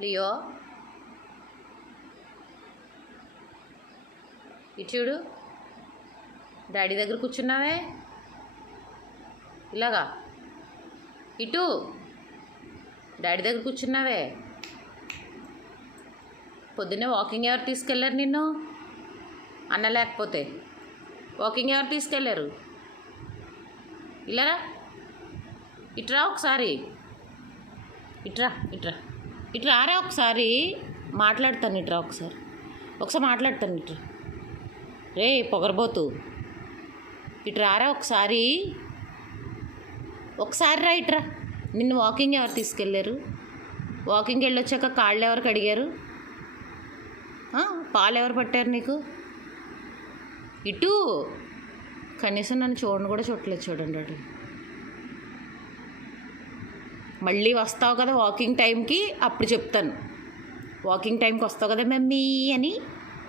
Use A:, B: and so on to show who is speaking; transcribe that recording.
A: Leo. ఇటు చూడు. Daddy దగ్గర కూర్చున్నావే? ఇలాగా. ఇటు. డాడీ దగ్గర కూర్చున్నావే? పొద్దున్నే వాకింగ్ ఎవరు తీసుకెళ్ళారు నిన్ను? అన్న లేకపోతే. వాకింగ్ ఎవరు తీసుకెళ్ళారు ఇలా ఇట్రా ఒకసారి. ఇట్రా ఇట్రా ఇటు రారా ఒకసారి మాట్లాడతాను ఇట్రా ఒకసారి. ఒకసారి మాట్లాడతాను ఇట్రా. రే పొగరబోతు. ఇటు రారా ఒకసారి. ఒకసారి రా ఇట్రా. నిన్ను వాకింగ్ ఎవరు తీసుకెళ్ళారు? వాకింగ్ వెళ్ళొచ్చాక కాళ్ళు ఎవరు కడిగారు పాలు ఎవరు పట్టారు నీకు? ఇటు. కనీసం నన్ను చూడను కూడా చూడలేదు చూడండి అటు మళ్ళీ వస్తావు కదా వాకింగ్ టైంకి అప్పుడు చెప్తాను. వాకింగ్ టైంకి వస్తావు కదా మమ్మీ అని